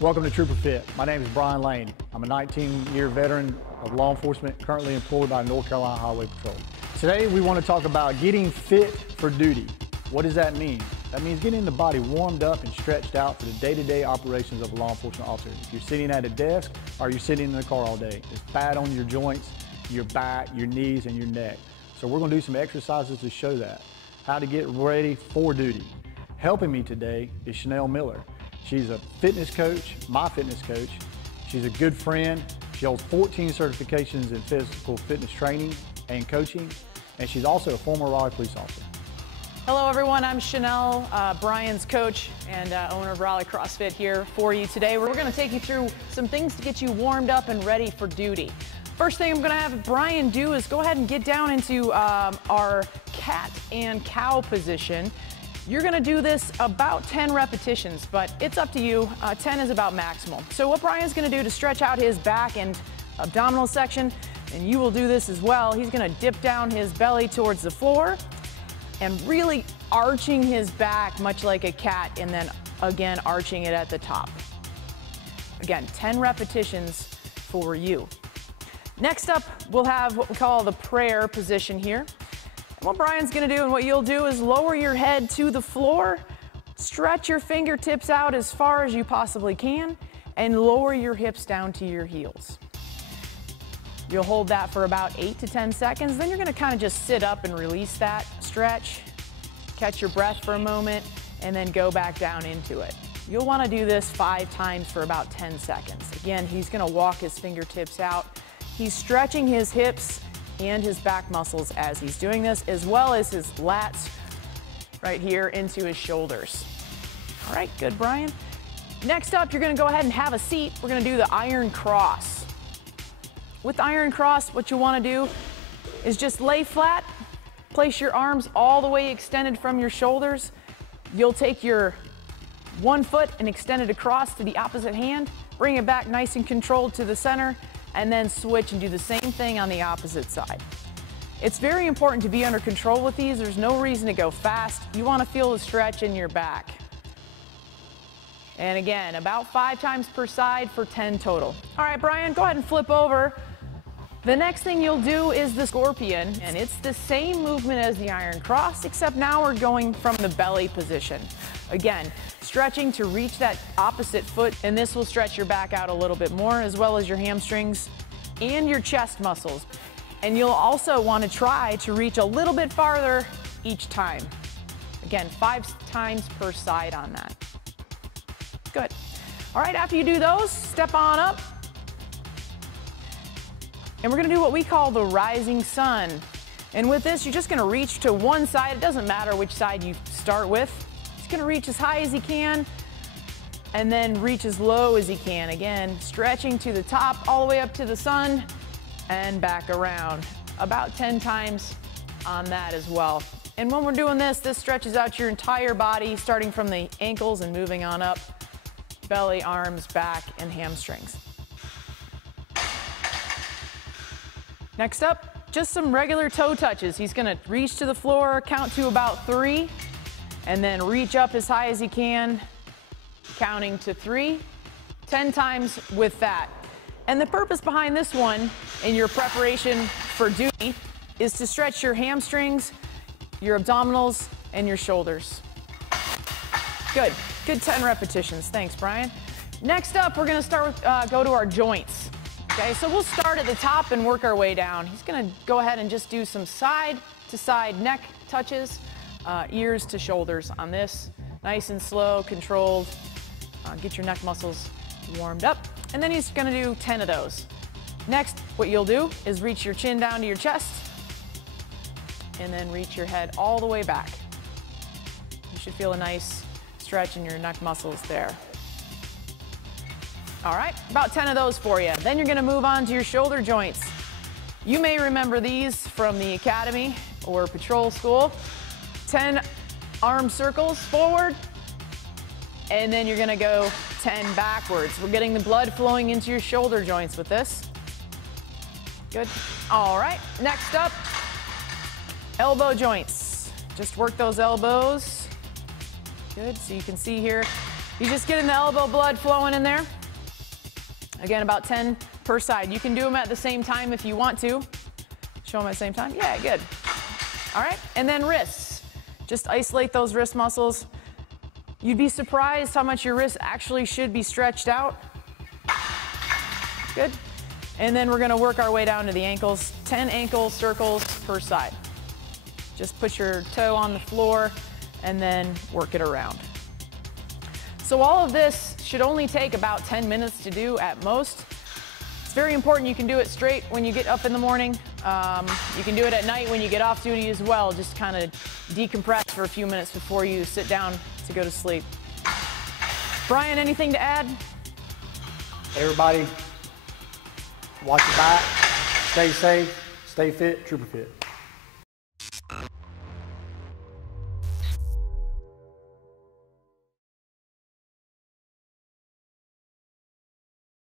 Welcome to Trooper Fit. My name is Brian Lane. I'm a 19-year veteran of law enforcement, currently employed by North Carolina Highway Patrol. Today we want to talk about getting fit for duty. What does that mean? That means getting the body warmed up and stretched out for the day-to-day operations of a law enforcement officer. If you're sitting at a desk or you're sitting in the car all day, it's bad on your joints, your back, your knees, and your neck. So we're going to do some exercises to show that, how to get ready for duty. Helping me today is Chanel Miller. She's a fitness coach, my fitness coach. She's a good friend. She holds 14 certifications in physical fitness training and coaching, and she's also a former Raleigh police officer. Hello everyone, I'm Chanel, Brian's coach and owner of Raleigh CrossFit here for you today. We're going to take you through some things to get you warmed up and ready for duty. First thing I'm going to have Brian do is go ahead and get down into our cat and cow position. You're going to do this about 10 repetitions, but it's up to you. 10 is about maximal. So what Brian's going to do to stretch out his back and abdominal section, and you will do this as well, he's going to dip down his belly towards the floor and really arching his back much like a cat, and then again arching it at the top. Again, 10 repetitions for you. Next up, we'll have what we call the prayer position here. And what Brian's going to do and what you'll do is lower your head to the floor, stretch your fingertips out as far as you possibly can, and lower your hips down to your heels. You'll hold that for about 8 to 10 seconds. Then you're going to kind of just sit up and release that stretch, catch your breath for a moment, and then go back down into it. You'll want to do this 5 times for about 10 seconds. Again, he's going to walk his fingertips out. He's stretching his hips and his back muscles as he's doing this, as well as his lats right here into his shoulders. All right, good, Brian. Next up, you're going to go ahead and have a seat. We're going to do the iron cross. With the iron cross, what you want to do is just lay flat, place your arms all the way extended from your shoulders. You'll take your one foot and extend it across to the opposite hand, bring it back nice and controlled to the center, and then switch and do the same thing on the opposite side. It's very important to be under control with these. There's no reason to go fast. You want to feel the stretch in your back. And again, about 5 times per side for 10 total. All right, Brian, go ahead and flip over. The next thing you'll do is the scorpion, and it's the same movement as the iron cross, except now we're going from the belly position. Again, stretching to reach that opposite foot, and this will stretch your back out a little bit more, as well as your hamstrings and your chest muscles. And you'll also want to try to reach a little bit farther each time. Again, 5 times per side on that. Good. All right, after you do those, step on up. And we're going to do what we call the rising sun. And with this, you're just going to reach to one side. It doesn't matter which side you start with. He's going to reach as high as he can and then reach as low as he can. Again, stretching to the top all the way up to the sun and back around. About 10 times on that as well. And when we're doing this, this stretches out your entire body, starting from the ankles and moving on up. Belly, arms, back, and hamstrings. Next up, just some regular toe touches. He's going to reach to the floor, count to about 3, and then reach up as high as he can, counting to 3, 10 times with that. And the purpose behind this one in your preparation for duty is to stretch your hamstrings, your abdominals, and your shoulders. Good. Good 10 repetitions. Thanks, Brian. Next up, we're going to start with, go to our joints. Okay, so we'll start at the top and work our way down. He's going to go ahead and just do some side-to-side neck touches, ears to shoulders on this. Nice and slow, controlled. Get your neck muscles warmed up. And then he's going to do 10 of those. Next, what you'll do is reach your chin down to your chest and then reach your head all the way back. You should feel a nice stretch in your neck muscles there. All right, about 10 of those for you. Then you're going to move on to your shoulder joints. You may remember these from the academy or patrol school. 10 arm circles forward, and then you're going to go 10 backwards. We're getting the blood flowing into your shoulder joints with this. Good. All right, next up, elbow joints. Just work those elbows. Good, so you can see here, You just getting the elbow blood flowing in there. Again, about 10 per side. You can do them at the same time if you want to. Show them at the same time. Yeah, good. All right, and then wrists. Just isolate those wrist muscles. You'd be surprised how much your wrists actually should be stretched out. Good. And then we're gonna work our way down to the ankles. 10 ankle circles per side. Just put your toe on the floor and then work it around. So all of this should only take about 10 minutes to do at most. It's very important you can do it straight when you get up in the morning. You can do it at night when you get off duty as well. Just kind of decompress for a few minutes before you sit down to go to sleep. Brian, anything to add? Everybody, watch your back, stay safe, stay fit, Trooper Fit.